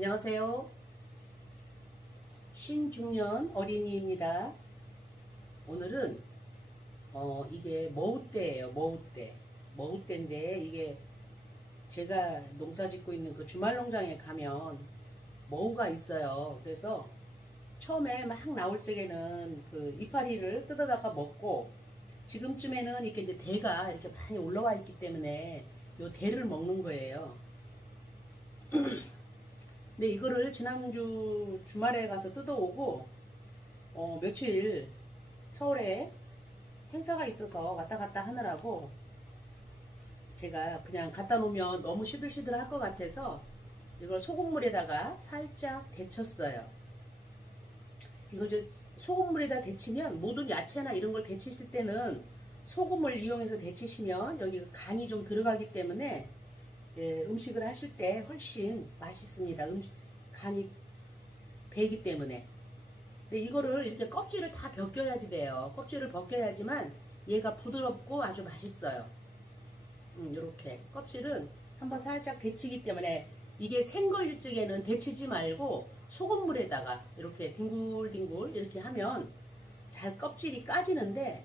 안녕하세요. 신중년 어린이입니다. 오늘은 이게 머우대예요. 머우대인데 이게 제가 농사 짓고 있는 그 주말 농장에 가면 머우가 있어요. 그래서 처음에 막 나올 적에는 그 이파리를 뜯어다가 먹고, 지금쯤에는 이렇게 이제 대가 이렇게 많이 올라와 있기 때문에 요 대를 먹는 거예요. 근데 이거를 지난주 주말에 가서 뜯어오고, 며칠 서울에 행사가 있어서 왔다 갔다 하느라고 제가 그냥 갖다 놓으면 너무 시들시들할 것 같아서 이걸 소금물에다가 살짝 데쳤어요. 이거 이제 소금물에다 데치면, 모든 야채나 이런 걸 데치실 때는 소금을 이용해서 데치시면 여기 간이 좀 들어가기 때문에 음식을 하실 때 훨씬 맛있습니다. 간이 배기 때문에. 근데 이거를 이렇게 껍질을 다 벗겨야지 돼요. 껍질을 벗겨야지만 얘가 부드럽고 아주 맛있어요. 이렇게 껍질은 한번 살짝 데치기 때문에, 이게 생거일 적에는 데치지 말고 소금물에다가 이렇게 뒹굴뒹굴 이렇게 하면 잘 껍질이 까지는데,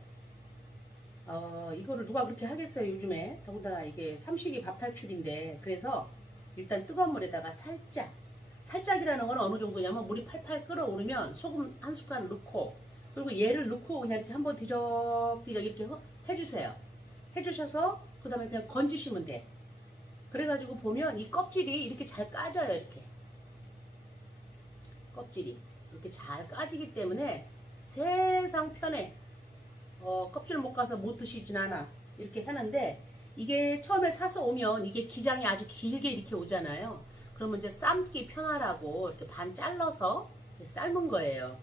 이거를 누가 그렇게 하겠어요, 요즘에. 더군다나 이게 삼식이 밥탈출인데. 그래서 일단 뜨거운 물에다가 살짝이라는 건 어느 정도냐면, 물이 팔팔 끓어오르면 소금 한 숟갈 넣고, 그리고 얘를 넣고 그냥 이렇게 한번 뒤적뒤적 이렇게 해주세요. 해주셔서 그 다음에 그냥 건지시면 돼. 그래가지고 보면 이 껍질이 이렇게 잘 까져요. 이렇게 껍질이 이렇게 잘 까지기 때문에 세상 편해. 껍질 못 가서 못 드시진 않아. 이렇게 하는데, 이게 처음에 사서 오면 이게 기장이 아주 길게 이렇게 오잖아요. 그러면 이제 삶기 편하라고 이렇게 반 잘라서 삶은 거예요.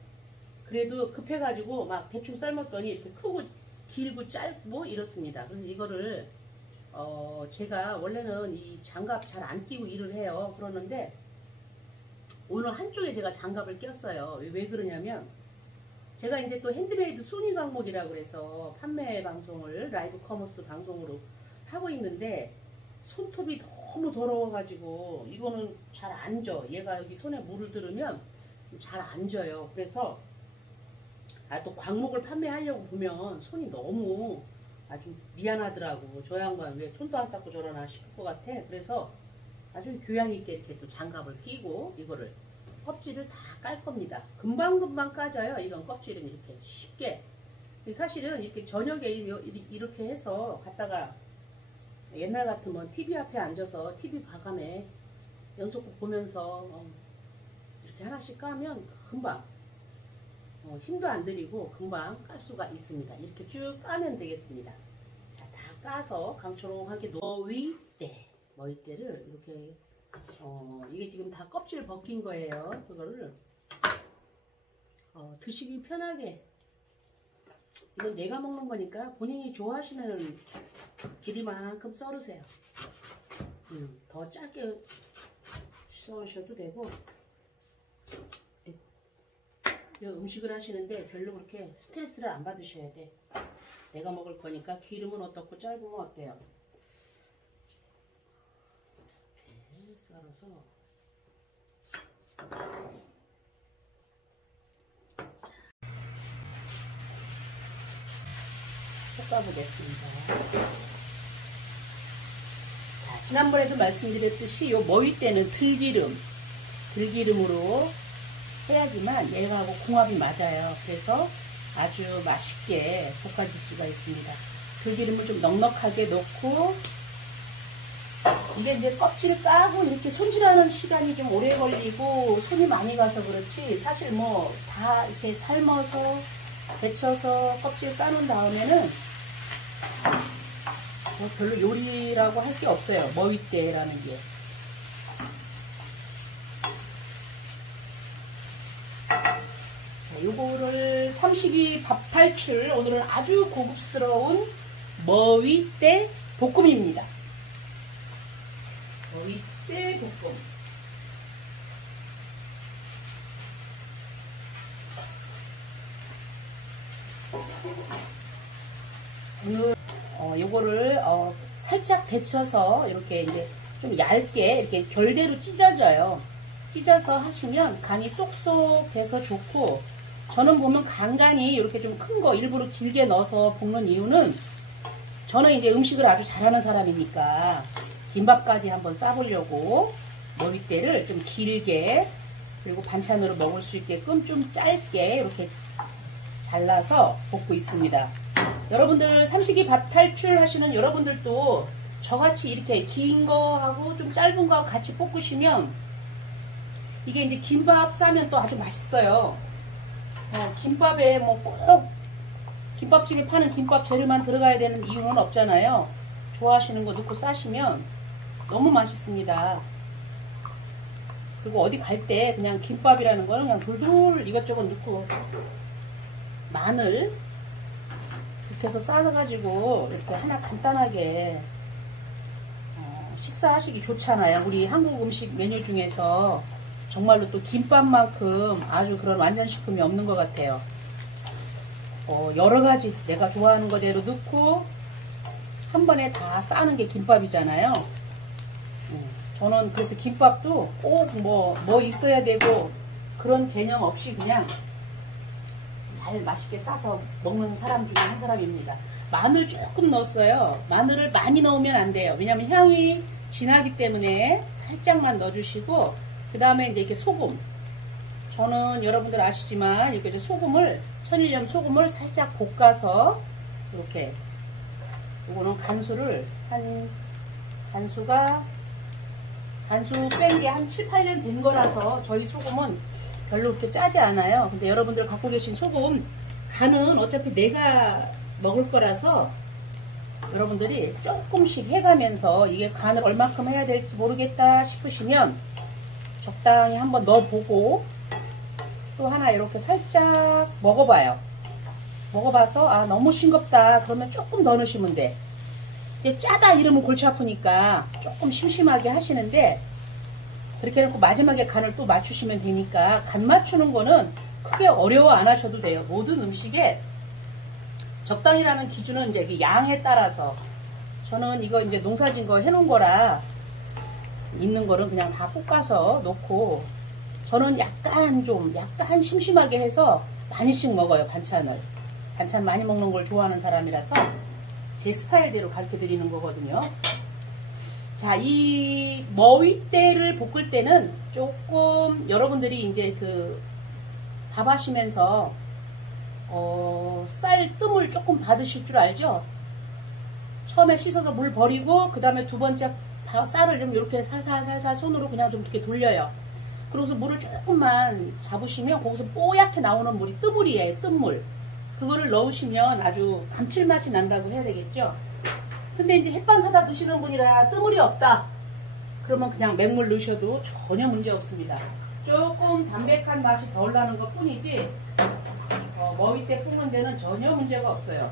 그래도 급해가지고 막 대충 삶았더니 이렇게 크고 길고 짧고 이렇습니다. 그래서 이거를 제가 원래는 이 장갑 잘 안 끼고 일을 해요. 그러는데 오늘 한쪽에 제가 장갑을 꼈어요. 왜 그러냐면, 제가 이제 또 핸드메이드 순위 광목이라고 그래서 판매 방송을 라이브 커머스 방송으로 하고 있는데, 손톱이 너무 더러워가지고 이거는 잘 안 져. 얘가 여기 손에 물을 들으면 잘 안 져요. 그래서 또 광목을 판매하려고 보면 손이 너무 아주 미안하더라고. 저 양반 왜 손도 안 닦고 저러나 싶을 것 같아. 그래서 아주 교양 있게 이렇게 또 장갑을 끼고 이거를 껍질을 다 깔 겁니다. 금방금방 까져요. 이건 껍질은 이렇게 쉽게. 사실은 이렇게 저녁에 이렇게 해서 갔다가, 옛날 같으면 TV 앞에 앉아서 TV 봐가며 연속극 보면서 이렇게 하나씩 까면 금방 힘도 안 들이고 금방 깔 수가 있습니다. 이렇게 쭉 까면 되겠습니다. 자, 다 까서 강초롱하게 머위대를 이렇게 이게 지금 다 껍질 벗긴 거예요. 그거를 드시기 편하게, 이건 내가 먹는 거니까 본인이 좋아하시는 길이만큼 썰으세요. 더 짧게 썰으셔도 되고, 음식을 하시는데 별로 그렇게 스트레스를 안 받으셔야 돼. 내가 먹을 거니까 기름은 어떻고 짧으면 어때요? 이렇게 썰어서 볶아보겠습니다. 자, 지난번에도 말씀드렸듯이 요 머위대는 들기름으로 해야지만 얘하고 궁합이 맞아요. 그래서 아주 맛있게 볶아줄 수가 있습니다. 들기름을 좀 넉넉하게 넣고, 이게 이제 껍질 까고 이렇게 손질하는 시간이 좀 오래 걸리고 손이 많이 가서 그렇지, 사실 뭐 다 이렇게 삶아서 데쳐서 껍질 까놓은 다음에는 별로 요리라고 할 게 없어요. 머위대라는 게. 요거를 삼식이 밥탈출, 오늘은 아주 고급스러운 머위대 볶음입니다. 머위대 볶음. 오늘 요거를 살짝 데쳐서 이렇게 이제 좀 얇게 이렇게 결대로 찢어져요. 찢어서 하시면 간이 쏙쏙 배서 좋고, 저는 보면 간간이 이렇게 좀 큰 거 일부러 길게 넣어서 볶는 이유는, 저는 이제 음식을 아주 잘하는 사람이니까 김밥까지 한번 싸보려고 머위대를 좀 길게, 그리고 반찬으로 먹을 수 있게끔 좀 짧게 이렇게 잘라서 볶고 있습니다. 여러분들 삼식이 밥 탈출 하시는 여러분들도 저같이 이렇게 긴 거하고 좀 짧은 거하고 같이 볶으시면 이게 이제 김밥 싸면 또 아주 맛있어요. 김밥에 뭐 꼭 김밥집에 파는 김밥 재료만 들어가야 되는 이유는 없잖아요. 좋아하시는 거 넣고 싸시면 너무 맛있습니다. 그리고 어디 갈 때 그냥 김밥이라는 거는 그냥 돌돌 이것저것 넣고, 마늘 이렇게 해서 싸가지고 이렇게 하나 간단하게 식사하시기 좋잖아요. 우리 한국 음식 메뉴 중에서 정말로 또 김밥만큼 아주 그런 완전식품이 없는 것 같아요. 여러 가지 내가 좋아하는 거대로 넣고 한 번에 다 싸는 게 김밥이잖아요. 저는 그래서 김밥도 꼭 뭐 있어야 되고 그런 개념 없이 그냥 잘 맛있게 싸서 먹는 사람 중에 한 사람입니다. 마늘 조금 넣었어요. 마늘을 많이 넣으면 안 돼요. 왜냐면 향이 진하기 때문에 살짝만 넣어주시고, 그 다음에 이제 이렇게 소금. 저는 여러분들 아시지만 이렇게 소금을, 천일염 소금을 살짝 볶아서 이렇게, 이거는 간수를 간수 뺀 게 한 7, 8년 된 거라서 저희 소금은 별로 그렇게 짜지 않아요. 근데 여러분들 갖고 계신 소금 간은 어차피 내가 먹을 거라서 여러분들이 조금씩 해가면서 이게 간을 얼마큼 해야 될지 모르겠다 싶으시면 적당히 한번 넣어보고, 또 하나 이렇게 살짝 먹어봐요. 먹어봐서 너무 싱겁다 그러면 조금 더 넣으시면 돼. 근데 짜다 이러면 골치 아프니까 조금 심심하게 하시는데, 그렇게 해놓고 마지막에 간을 또 맞추시면 되니까, 간 맞추는 거는 크게 어려워 안 하셔도 돼요. 모든 음식에 적당이라는 기준은 이제 양에 따라서, 저는 이거 이제 농사진 거 해놓은 거라 있는 거는 그냥 다 볶아서 넣고, 저는 약간 심심하게 해서 많이씩 먹어요. 반찬 많이 먹는 걸 좋아하는 사람이라서 제 스타일대로 가르쳐 드리는 거거든요. 자, 이 머위대를 볶을 때는 조금 여러분들이 이제 밥 하시면서 쌀 뜸을 조금 받으실 줄 알죠? 처음에 씻어서 물 버리고 그 다음에 두 번째 쌀을 좀 이렇게 살살 손으로 그냥 좀 이렇게 돌려요. 그러고서 물을 조금만 잡으시면 거기서 뽀얗게 나오는 물이 뜨물이에요. 뜬물. 그거를 넣으시면 아주 감칠맛이 난다고 해야 되겠죠? 근데 이제 햇반 사다 드시는 분이라 뜨물이 없다 그러면 그냥 맹물 넣으셔도 전혀 문제 없습니다. 조금 담백한 맛이 덜 나는 것 뿐이지 머위대 볶는 데는 전혀 문제가 없어요.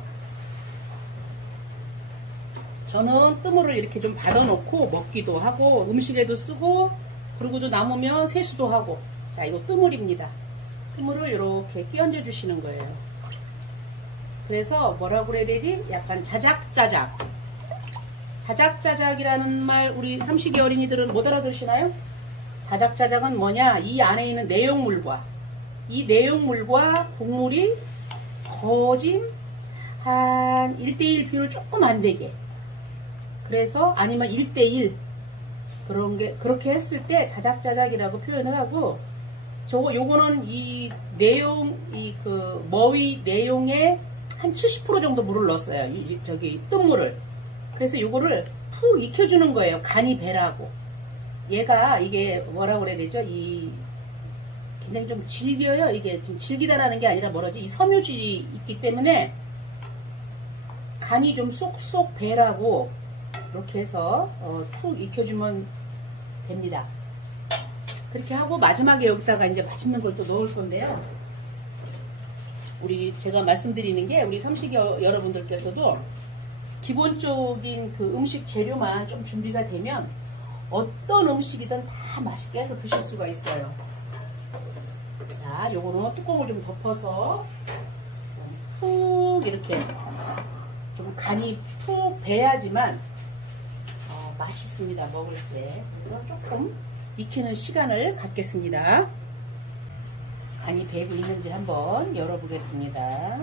저는 뜨물을 이렇게 좀 받아 놓고 먹기도 하고 음식에도 쓰고, 그리고도 남으면 세수도 하고. 자, 이거 뜨물입니다. 뜨물을 이렇게 끼얹어 주시는 거예요. 그래서 뭐라고 그래야 되지? 약간 자작자작. 자작자작이라는 말 우리 삼식이 어린이들은 못 알아들으시나요? 자작자작은 뭐냐? 이 안에 있는 내용물과 국물이 거진 한 1:1 비율 조금 안 되게, 그래서 아니면 1:1 그렇게 했을 때 자작자작이라고 표현을 하고, 요거는 이 내용, 머위 내용의 한 70% 정도 물을 넣었어요. 뜬물을. 그래서 요거를 푹 익혀주는 거예요. 간이 배라고. 이게 뭐라고 그래야 되죠? 굉장히 좀 질겨요. 이게 좀 질기다라는 게 아니라 이 섬유질이 있기 때문에 간이 좀 쏙쏙 배라고 이렇게 해서 푹 익혀주면 됩니다. 그렇게 하고 마지막에 여기다가 이제 맛있는 걸 또 넣을 건데요. 제가 말씀드리는 게 우리 삼식이 여러분들께서도 기본적인 음식 재료만 좀 준비가 되면 어떤 음식이든 다 맛있게 해서 드실 수가 있어요. 자, 요거는 뚜껑을 좀 덮어서 푹 이렇게 좀 간이 푹 배야지만 맛있습니다. 먹을 때. 그래서 조금 익히는 시간을 갖겠습니다. 간이 배고 있는지 한번 열어보겠습니다.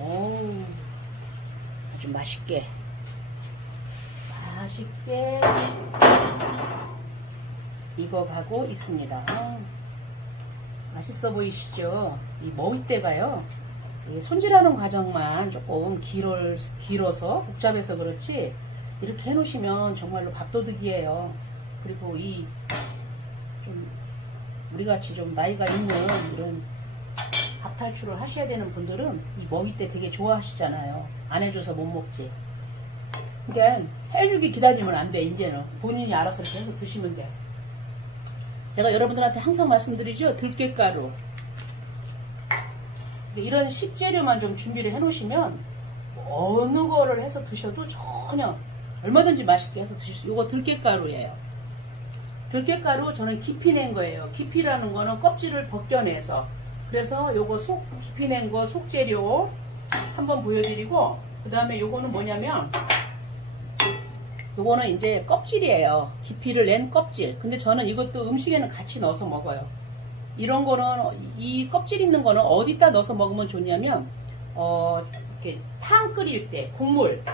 오, 아주 맛있게 익어가고 있습니다. 맛있어 보이시죠? 이 머위대가요, 손질하는 과정만 조금 길어서 복잡해서 그렇지, 이렇게 해놓으시면 정말로 밥도둑이에요. 그리고 이 좀 우리같이 좀 나이가 있는 이런 밥 탈출을 하셔야 되는 분들은 이 머위대 되게 좋아하시잖아요. 안 해줘서 못 먹지. 그러니까 해주기 기다리면 안 돼. 이제는 본인이 알아서 이렇게 해서 드시면 돼. 제가 여러분들한테 항상 말씀드리죠. 들깨가루. 이런 식재료만 좀 준비를 해 놓으시면 어느 거를 해서 드셔도 전혀 얼마든지 맛있게 해서 드실 수. 이거 들깨가루예요. 들깨가루 저는 깊이 낸 거예요. 깊이라는 거는 껍질을 벗겨내서. 그래서 요거 깊이 낸 거 속재료 한번 보여드리고, 그 다음에 요거는 뭐냐면, 요거는 이제 껍질이에요. 깊이를 낸 껍질. 근데 저는 이것도 음식에는 같이 넣어서 먹어요. 이런 거는, 이 껍질 있는 거는 어디다 넣어서 먹으면 좋냐면, 이렇게 탕 끓일 때, 국물.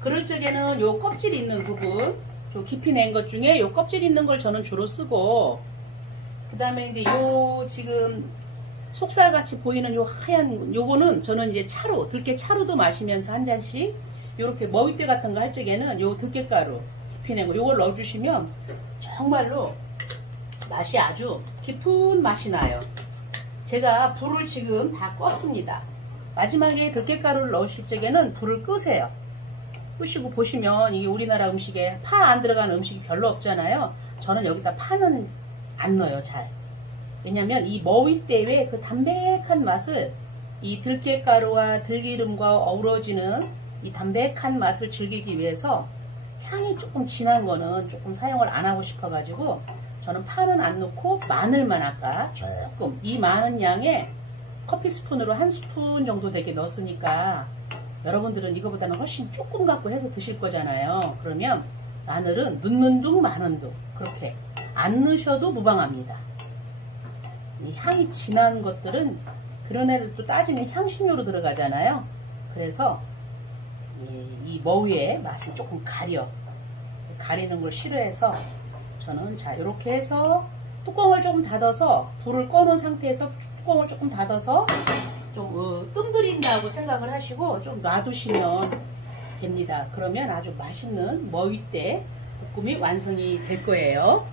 그럴 적에는 요 껍질 있는 부분, 저 깊이 낸 것 중에 요 껍질 있는 걸 저는 주로 쓰고, 그 다음에 이제 요 지금 속살같이 보이는 요 하얀, 요거는 저는 이제 차로, 들깨 차로도 마시면서 한 잔씩, 요렇게 머위대 같은 거 할 적에는 요 들깨가루, 깊이 낸 거, 요걸 넣어주시면 정말로 맛이 아주 깊은 맛이 나요. 제가 불을 지금 다 껐습니다. 마지막에 들깨가루를 넣으실 적에는 불을 끄세요. 끄시고 보시면 이게 우리나라 음식에 파 안 들어가는 음식이 별로 없잖아요. 저는 여기다 파는 안 넣어요, 잘. 왜냐면 이 머위대의 그 담백한 맛을 이 들깨가루와 들기름과 어우러지는 이 담백한 맛을 즐기기 위해서 향이 조금 진한 거는 조금 사용을 안 하고 싶어가지고 저는 파는 안 넣고 마늘만 아까 조금, 이 많은 양에 커피 스푼으로 한 스푼 정도 되게 넣었으니까 여러분들은 이거보다는 훨씬 조금 갖고 해서 드실 거잖아요. 그러면 마늘은 넣는 둥 마는 둥, 그렇게 안 넣으셔도 무방합니다. 이 향이 진한 것들은 그런 애들도 따지면 향신료로 들어가잖아요. 그래서 이 머위의 맛을 조금 가리는 걸 싫어해서 저는 자 이렇게 해서 뚜껑을 조금 닫아서, 불을 꺼놓은 상태에서 뚜껑을 조금 닫아서 좀 뜸들인다고 생각을 하시고 좀 놔두시면 됩니다. 그러면 아주 맛있는 머위대 볶음이 완성이 될 거예요.